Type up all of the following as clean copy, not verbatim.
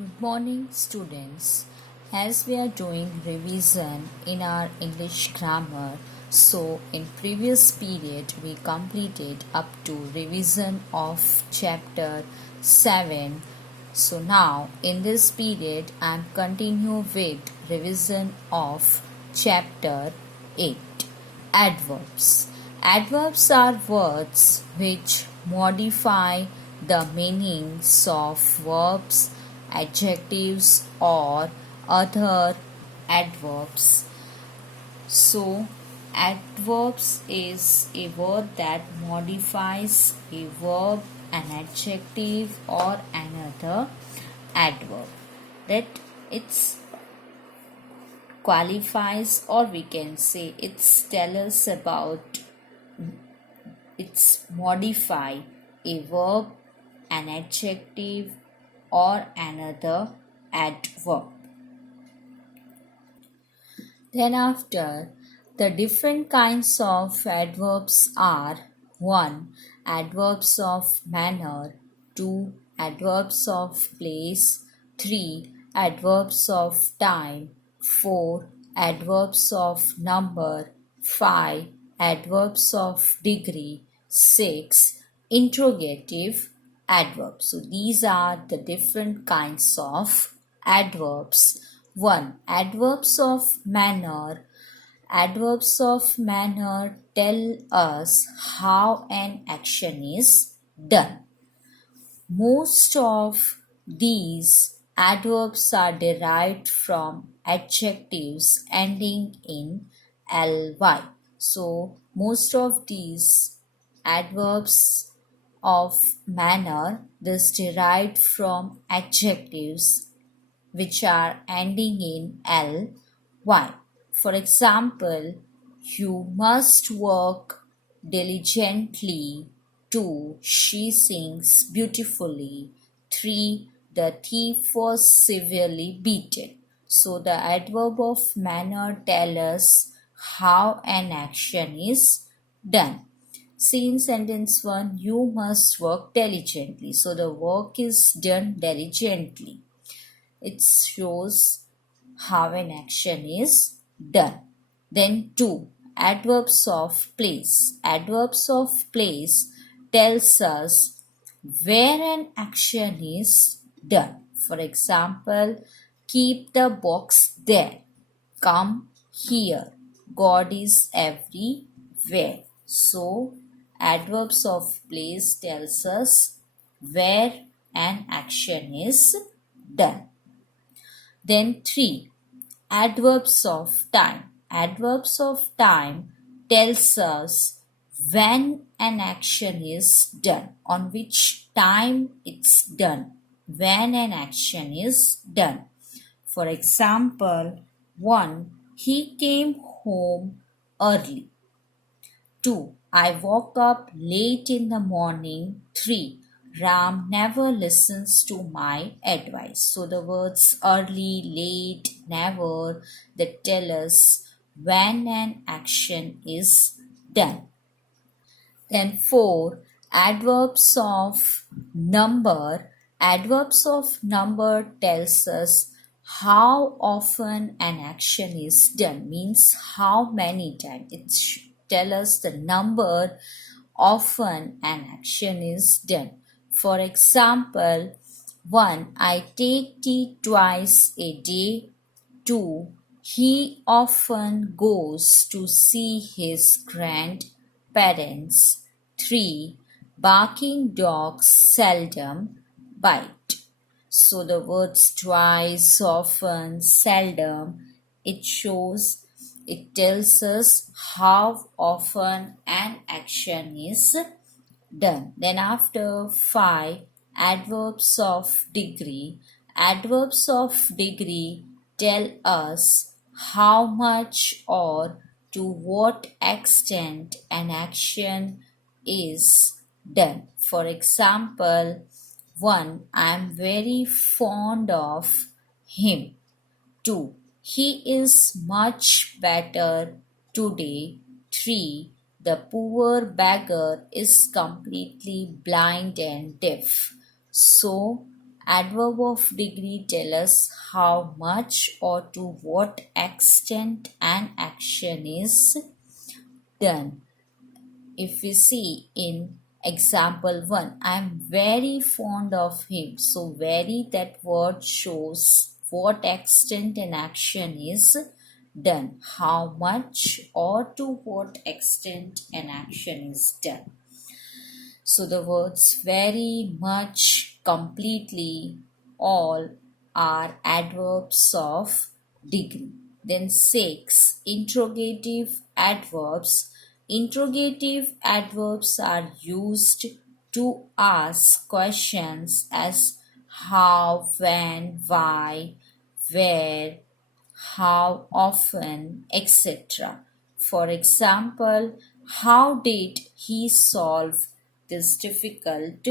Good morning, students. As we are doing revision in our English grammar, so in previous period we completed up to revision of chapter 7. So now in this period I am continue with revision of chapter 8. Adverbs. Adverbs are words which modify the meanings of verbs, adjectives, or other adverbs. So, adverbs is a word that modifies a verb, an adjective, or another adverb. That it's qualifies, or we can say it's tell us about, it's modify a verb, an adjective, or another adverb. Then after, the different kinds of adverbs are 1. Adverbs of manner, 2. Adverbs of place, 3. Adverbs of time, 4. Adverbs of number, 5. Adverbs of degree, 6. Interrogative adverbs. So these are the different kinds of adverbs. 1. Adverbs of manner. Adverbs of manner tell us how an action is done. Most of these adverbs are derived from adjectives ending in ly. So, most of these adverbs of manner is derived from adjectives which are ending in ly. For example, you must work diligently. 2. She sings beautifully. 3. The thief was severely beaten. So the adverb of manner tells us how an action is done. See in sentence 1, you must work diligently. So the work is done diligently. It shows how an action is done. Then 2. Adverbs of place. Adverbs of place tells us where an action is done. For example, keep the box there. Come here. God is everywhere. So, adverbs of place tells us where an action is done. Then 3. Adverbs of time. Adverbs of time tells us when an action is done, on which time it's done, when an action is done. For example, 1. He came home early. 2. I woke up late in the morning. 3. Ram never listens to my advice. So the words early, late, never, that tell us when an action is done. Then 4. Adverbs of number. Adverbs of number tells us how often an action is done, means how many times. It tells us the number often an action is done. For example, 1. I take tea twice a day. 2. He often goes to see his grandparents. 3. Barking dogs seldom bite. So the words twice, often, seldom, it tells us how often an action is done. Then after 5, adverbs of degree. Adverbs of degree tell us how much or to what extent an action is done. For example, 1. I am very fond of him. 2. He is much better today. 3. The poor beggar is completely blind and deaf. So, Adverb of degree tell us how much or to what extent an action is done. If we see in example 1, I am very fond of him. So very, that word shows what extent an action is done, how much or to what extent an action is done. So the words very, much, completely, all are adverbs of degree. Then 6. Interrogative adverbs. Interrogative adverbs are used to ask questions as how, when, why, where, how often, etc. For example, how did he solve this difficult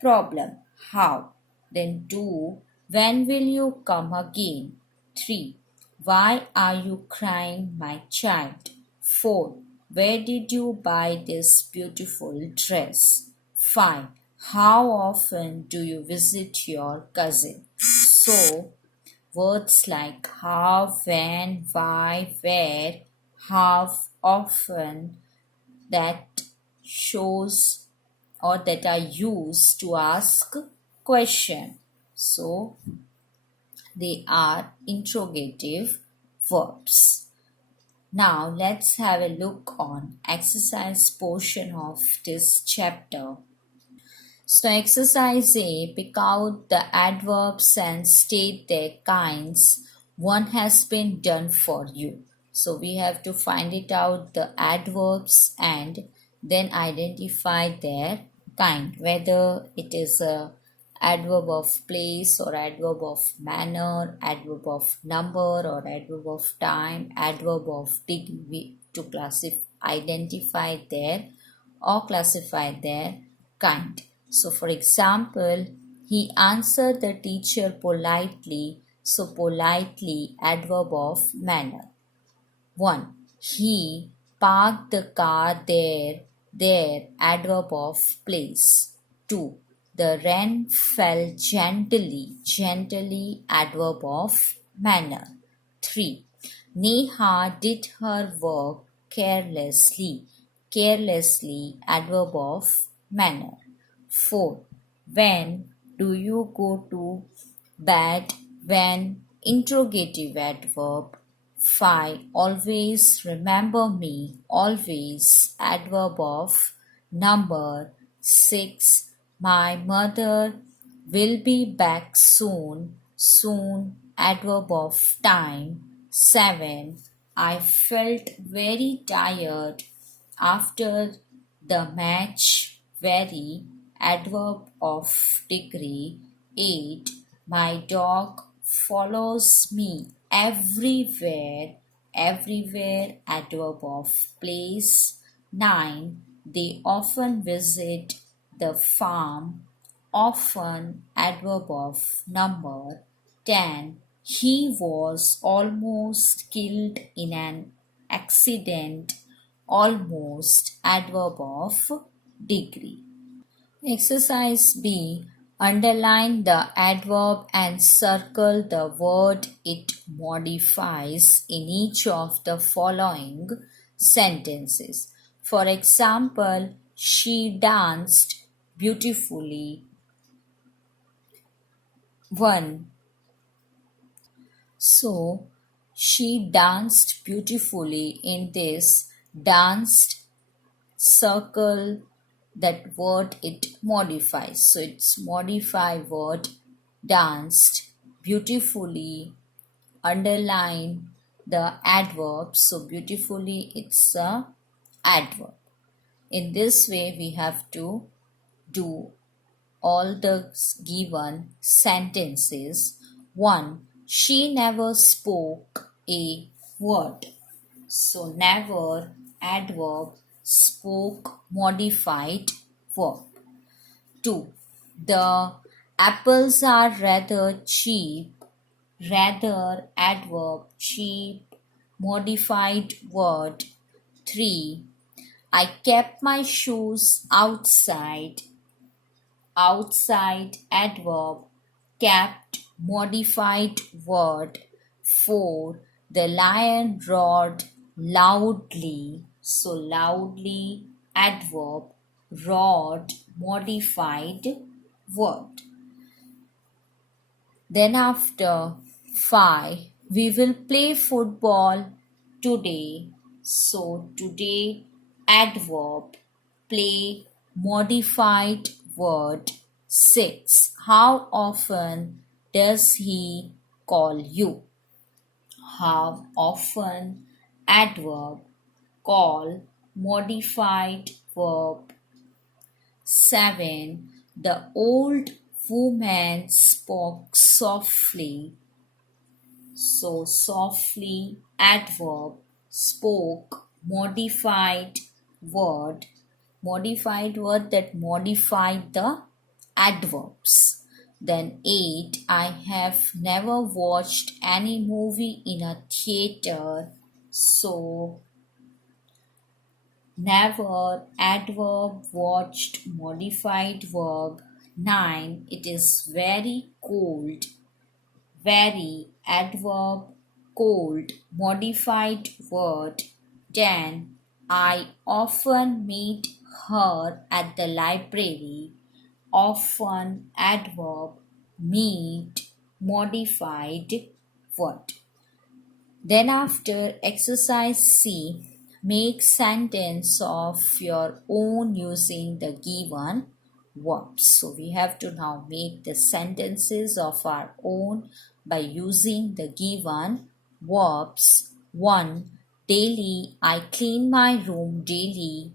problem? How? Then 2. When will you come again? 3. Why are you crying, my child? 4. Where did you buy this beautiful dress? 5. How often do you visit your cousin? So, words like how, when, why, where, how often, that shows or that are used to ask question. So they are interrogative verbs. Now let's have a look on exercise portion of this chapter. So exercise A, pick out the adverbs and state their kinds. One has been done for you. So we have to find it out the adverbs and then identify their kind, whether it is a adverb of place or adverb of manner, adverb of number or adverb of time, adverb of degree, to identify their or classify their kind. So, for example, he answered the teacher politely. So, politely, adverb of manner. 1. He parked the car there. There, adverb of place. 2. The rain fell gently. Gently, adverb of manner. 3. Neha did her work carelessly. Carelessly, adverb of manner. 4. When do you go to bed? When, interrogative adverb. 5. Always remember me. Always, adverb of number. 6. My mother will be back soon. Soon, adverb of time. 7. I felt very tired after the match. Very, adverb of degree. 8. My dog follows me everywhere. Everywhere, adverb of place. 9. They often visit the farm. Often, adverb of number. 10. He was almost killed in an accident. Almost, adverb of degree. Exercise B. Underline the adverb and circle the word it modifies in each of the following sentences. For example, she danced beautifully. 1. So, she danced beautifully. In this, danced, circle that word it modifies. So it's modify word danced beautifully, underline the adverb. So beautifully, it's a adverb. In this way, we have to do all the given sentences. 1. She never spoke a word. So never, adverb, spoke, modified verb. 2. The apples are rather cheap. Rather, adverb, cheap, modified word. 3. I kept my shoes outside. Outside, adverb, kept modified word. 4. The lion roared loudly. So loudly adverb, roared modified word. Then after 5, we will play football today. So today adverb, play modified word. 6. How often does he call you? How often adverb, call modified verb. 7. The old woman spoke softly. So softly adverb, spoke modified word. Modified word that modified the adverbs. Then 8. I have never watched any movie in a theater. So never adverb, watched modified verb. 9. It is very cold. Very adverb, cold modified word. 10. I often meet her at the library. Often adverb, meet modified word. Then after exercise C, make sentence of your own using the given verbs. So we have to now make the sentences of our own by using the given verbs. 1. Daily, I clean my room daily.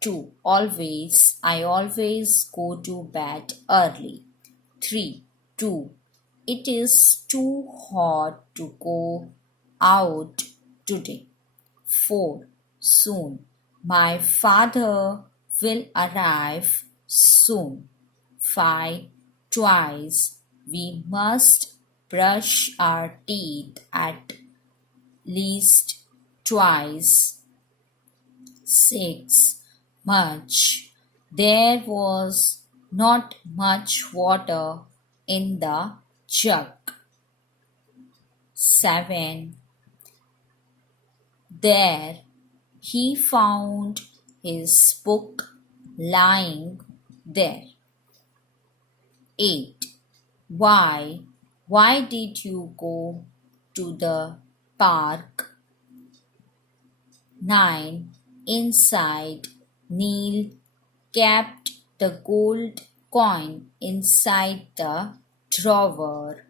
2. Always, I always go to bed early. 3. 2. It is too hot to go out today. 4. Soon. My father will arrive soon. 5. Twice. We must brush our teeth at least twice. 6. Much. There was not much water in the jug. 7. There he found his book lying there. 8. Why? Why did you go to the park? 9. Inside, Neil kept the gold coin inside the drawer.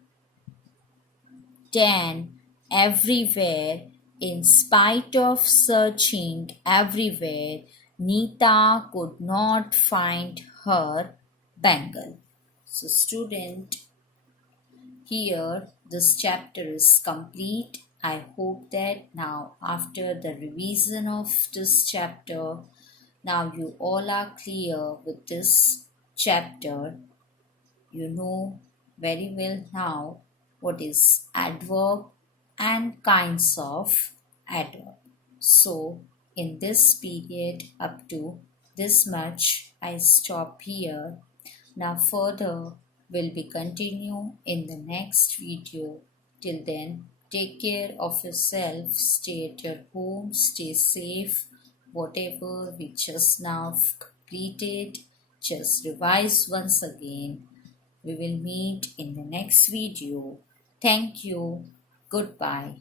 10. Everywhere. In spite of searching everywhere, Neeta could not find her bangle. So student, here this chapter is complete. I hope that now after the revision of this chapter, now you all are clear with this chapter. You know very well now what is adverb and kinds of adverb. So in this period up to this much I stop here. Now further will be continue in the next video. Till then, take care of yourself, stay at your home, stay safe. Whatever we just now completed, just revise once again. We will meet in the next video. Thank you. Goodbye.